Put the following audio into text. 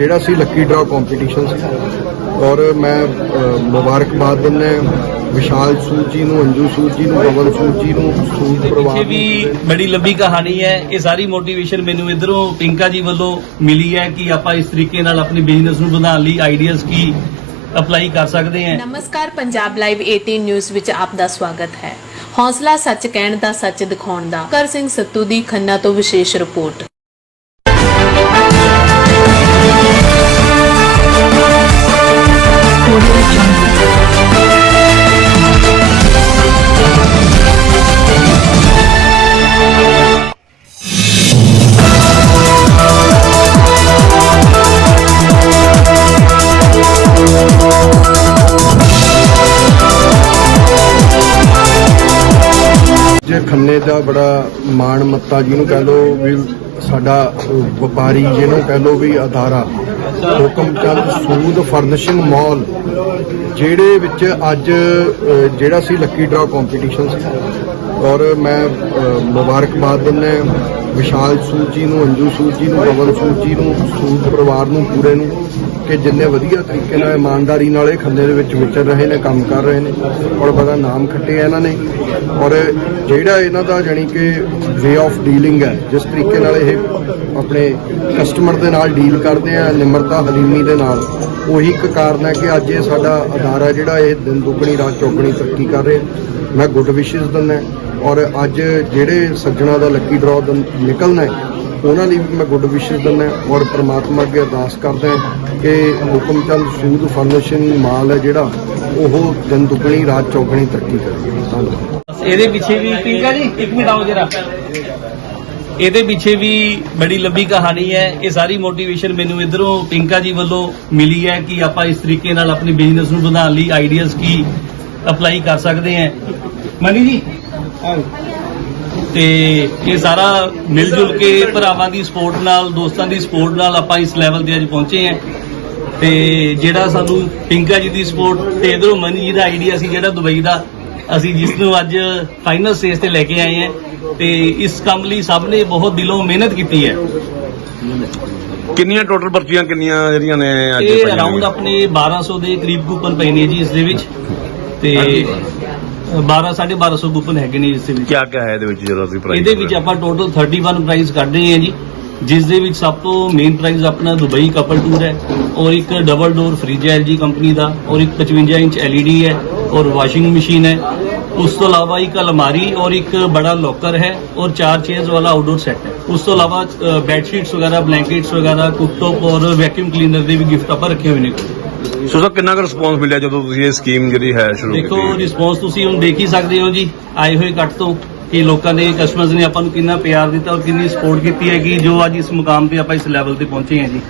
ਜਿਹੜਾ ਸੀ lucky draw competition ਸੀ ਔਰ ਮੈਂ ਮੁਬਾਰਕਬਾਦ ਦਿੰਦਾ ਵਿਸ਼ਾਲ ਸੂਦ ਜੀ ਨੂੰ ਅੰਜੂ ਸੂਦ ਜੀ ਨੂੰ ਰਵਨ ਸੂਦ ਜੀ ਨੂੰ ਸੂਦ ਪਰਿਵਾਰ ਪਿੱਛੇ ਵੀ ਨੂੰ। ਬੜੀ ਲੰਬੀ ਕਹਾਣੀ ਹੈ। ਇਹ ਸਾਰੀ ਮੋਟੀਵੇਸ਼ਨ ਮੈਨੂੰ ਇਧਰੋਂ ਪਿੰਕਾ ਜੀ ਵੱਲੋਂ ਮਿਲੀ ਹੈ ਕਿ ਆਪਾਂ ਇਸ ਤਰੀਕੇ ਨਾਲ ਆਪਣੀ ਬਿਜ਼ਨਸ ਨੂੰ ਵਧਾਉਣ ਲਈ ਆਈਡੀਆਜ਼ ਕੀ ਅਪਲਾਈ ਕਰ ਸਕਦੇ ਹਾਂ। ਨਮਸਕਾਰ ਪੰਜਾਬ ਲਾਈਵ 18 ਨਿਊਜ਼ ਵਿੱਚ ਆਪ ਦਾ ਸਵਾਗਤ ਹੈ। ਹੌਸਲਾ ਸੱਚ ਕਹਿਣ ਦਾ ਸੱਚ ਦਿਖਾਉਣ ਦਾ। ਕਰ ਸਿੰਘ ਸੱਤੂ ਦੀ ਖੰਨਾ ਤੋਂ ਵਿਸ਼ੇਸ਼ ਰਿਪੋਰਟ। ਜੇ ਖੰਨੇ ਦਾ ਬੜਾ ਮਾਣ ਮੱਤਾ ਜਿਹਨੂੰ ਕਹਿ ਲੋ ਵੀ ਸਾਡਾ ਵਪਾਰੀ ਜਿਹਨੂੰ ਕਹਿ ਲੋ ਵੀ ਅਦਾਰਾ, ਹੁਕਮ ਚੰਦ, ਸੂਦ, ਫਰਨਿਸ਼ਿੰਗ ਮਾਲ, ਜਿਹੜੇ ਵਿੱਚ ਅੱਜ ਜਿਹੜਾ ਸੀ ਲੱਕੀ ਡਰਾ ਕੰਪੀਟੀਸ਼ਨ ਸੀ। ਔਰ ਮੈਂ ਮੁਬਾਰਕਬਾਦ ਦਿੰਦਾ ਵਿਸ਼ਾਲ ਸੂਦ ਜੀ ਨੂੰ, ਅੰਜੂ ਸੂਦ ਜੀ ਨੂੰ ਰਵਨ ਸੂਦ ਜੀ ਨੂੰ, ਸੂਦ ਪਰਿਵਾਰ ਨੂੰ, ਪੂਰੇ ਨੂੰ, ਕਿ ਜਿੰਨੇ ਵਧੀਆ ਤਰੀਕੇ ਨਾਲ ਇਮਾਨਦਾਰੀ ਨਾਲ ਇਹ ਖੰਨੇ ਦੇ ਵਿੱਚ ਵਿਚਰ ਰਹੇ ਨੇ, ਕੰਮ ਕਰ ਰਹੇ ਨੇ, ਔਰ ਬੜਾ ਨਾਮ ਖੱਟਿਆ ਇਹਨਾਂ ਨੇ। ਔਰ ਜਿਹੜਾ ਇਹਨਾਂ ਦਾ ਜਾਣੀ ਕਿ ਵੇ ਆਫ ਡੀਲਿੰਗ ਹੈ, ਜਿਸ ਤਰੀਕੇ ਨਾਲ ਇਹ ਆਪਣੇ ਕਸਟਮਰ ਦੇ ਨਾਲ ਡੀਲ ਕਰਦੇ ਆ, ਨਿਮਰਤਾ ਹਲੀਮੀ ਦੇ ਨਾਲ, ਉਹੀ ਇੱਕ ਕਾਰਨ ਹੈ ਕਿ ਅੱਜ ਇਹ ਸਾਡਾ ਅਦਾਰਾ ਜਿਹੜਾ ਇਹ ਦਿਨ ਦੁੱਗਣੀ, ਰਾਤ ਚੌਗਣੀ ਤਰੱਕੀ ਕਰ ਰਿਹਾ। ਮੈਂ ਗੁੱਡ ਵਿਸ਼ੇਸ ਦਿੰਦਾ ਔਰ ਅੱਜ ਜਿਹੜੇ ਸੱਜਣਾ ਦਾ ਲੱਕੀ ਡਰਾਅ ਨਿਕਲਣਾ ਹੈ, ਉਹਨਾਂ ਲਈ ਵੀ ਮੈਂ ਗੁੱਡ ਵਿਸ਼ੇਸ ਦਿੰਦਾ ਔਰ ਪ੍ਰਮਾਤਮਾ ਅੱਗੇ ਅਰਦਾਸ ਕਰਦਾ ਕਿ ਹੁਕਮ ਚੰਦ ਸੂਦ ਫਰਨਿਸ਼ਿੰਗ ਮਾਲ ਹੈ ਜਿਹੜਾ, ਉਹ ਦਿਨ ਦੁੱਗਣੀ ਰਾਤ ਚੌਗਣੀ ਤਰੱਕੀ ਕਰੇ। ਧੰਨਵਾਦ। ਇਹਦੇ ਪਿੱਛੇ ਵੀ ਪਿੰਕਾ ਜੀ? ਇੱਕ ਮਿੰਟ ਆਓ ਜਰਾ। ਇਹਦੇ ਪਿੱਛੇ ਵੀ ਬੜੀ ਲੰਬੀ ਕਹਾਣੀ ਹੈ। ਇਹ ਸਾਰੀ ਮੋਟੀਵੇਸ਼ਨ ਮੈਨੂੰ ਇਧਰੋਂ ਪਿੰਕਾ ਜੀ ਵੱਲੋਂ ਮਿਲੀ ਹੈ ਕਿ ਆਪਾਂ ਇਸ ਤਰੀਕੇ ਨਾਲ ਆਪਣੀ ਬਿਜ਼ਨਸ ਨੂੰ ਵਧਾਉਣ ਲਈ ਆਈਡੀਆਜ਼ ਕੀ ਅਪਲਾਈ ਕਰ ਸਕਦੇ ਹਾਂ। ਮਨੀ ਜੀ ਤੇ ਇਹ ਸਾਰਾ ਮਿਲ ਜੁਲ ਕੇ ਭਰਾਵਾਂ ਦੀ ਸਪੋਰਟ ਨਾਲ ਦੋਸਤਾਂ ਦੀ ਸਪੋਰਟ ਨਾਲ ਆਪਾਂ ਇਸ ਲੈਵਲ ਤੇ ਅੱਜ ਪਹੁੰਚੇ ਹਾਂ। ਤੇ ਜਿਹੜਾ ਸਾਨੂੰ ਪਿੰਕਾ ਜੀ ਦੀ ਸਪੋਰਟ ਤੇ ਇਧਰੋਂ ਮਨੀ ਜੀ ਦਾ ਆਈਡੀਆ ਸੀ ਜਿਹੜਾ ਦੁਬਈ ਦਾ ਅਸੀਂ ਜਿਸ ਨੂੰ ਅੱਜ ਫਾਈਨਲ ਸਟੇਜ ਤੇ ਲੈ ਕੇ ਆਏ ਹਾਂ ਤੇ ਇਸ ਕੰਮ ਲਈ ਸਭ ਨੇ ਬਹੁਤ ਦਿਲੋਂ ਮਿਹਨਤ ਕੀਤੀ ਹੈ। ਕਿੰਨੀਆਂ ਟੋਟਲ ਪਰਚੀਆਂ ਕਿੰਨੀਆਂ ਜਿਹੜੀਆਂ ਨੇ ਅੱਜ ਇਹ ਅਰਾਊਂਡ? ਆਪਣੇ 1200 ਦੇ ਕਰੀਬ ਕੂਪਨ ਪਏ ਨੇ ਜੀ ਇਸ ਦੇ ਵਿੱਚ। ਤੇ 12 1250 ਕੂਪਨ ਹੈਗੇ ਨੇ ਇਸ ਦੇ ਵਿੱਚ। ਕਿਆ ਕਿਆ ਹੈ ਇਹਦੇ ਵਿੱਚ ਜਦੋਂ ਅਸੀਂ ਪ੍ਰਾਈਸ ਇਹਦੇ ਵਿੱਚ ਆਪਾਂ ਟੋਟਲ 31 ਪ੍ਰਾਈਜ਼ ਕੱਢ ਰਹੇ ਹਾਂ ਜੀ ਜਿਸ ਦੇ ਵਿੱਚ ਸਭ ਤੋਂ ਮੇਨ ਪ੍ਰਾਈਜ਼ ਆਪਣਾ ਦੁਬਈ ਕਪਲ ਟੂਰ ਹੈ ਔਰ ਇੱਕ ਡਬਲ ਡੋਰ ਫ੍ਰਿਜ ਹੈ LG ਕੰਪਨੀ ਦਾ ਔਰ ਇੱਕ 55 ਇੰਚ LED ਹੈ ਔਰ ਵਾਸ਼ਿੰਗ ਮਸ਼ੀਨ ਹੈ। ਉਸ ਤੋਂ ਇਲਾਵਾ ਇੱਕ ਅਲਮਾਰੀ ਔਰ ਇੱਕ ਬੜਾ ਲੋਕਰ ਹੈ ਔਰ ਚਾਰ ਚੇਅਰਸ ਵਾਲਾ ਆਊਟਡੋਰ ਸੈੱਟ ਹੈ। ਉਸ ਤੋਂ ਇਲਾਵਾ ਬੈੱਡ ਸ਼ੀਟਸ ਵਗੈਰਾ ਬਲੈਂਕੇਟਸ ਵਗੈਰਾ ਕੁੱਕਟੌਪ ਔਰ ਵੈਕਿਊਮ ਕਲੀਨਰ ਦੇ ਵੀ ਗਿਫਟ ਆਪਾਂ ਰੱਖੇ ਹੋਏ ਨੇ। ਸੋ ਸਰ ਕਿੰਨਾ ਕੁ ਰਿਸਪੌਂਸ ਮਿਲਿਆ ਜਦੋਂ ਤੁਸੀਂ ਇਹ ਸਕੀਮ ਜਿਹੜੀ ਹੈ ਸ਼ੁਰੂ ਦੇਖੋ ਕੀਤੀ ਰਿਸਪੌਂਸ ਤੁਸੀਂ ਹੁਣ ਦੇਖ ਹੀ ਸਕਦੇ ਹੋ ਜੀ ਆਏ ਹੋਏ ਕੱਟ ਤੋਂ ਕਿ ਲੋਕਾਂ ਨੇ ਕਸਟਮਰਸ ਨੇ ਆਪਾਂ ਨੂੰ ਕਿੰਨਾ ਪਿਆਰ ਦਿੱਤਾ ਔਰ ਕਿੰਨੀ ਸਪੋਰਟ ਕੀਤੀ ਹੈ ਕਿ ਜੋ ਅੱਜ ਇਸ ਮੁਕਾਮ ਤੇ ਆਪਾਂ ਇਸ ਲੈਵਲ ਤੇ ਪਹੁੰਚੇ ਹਾਂ ਜੀ.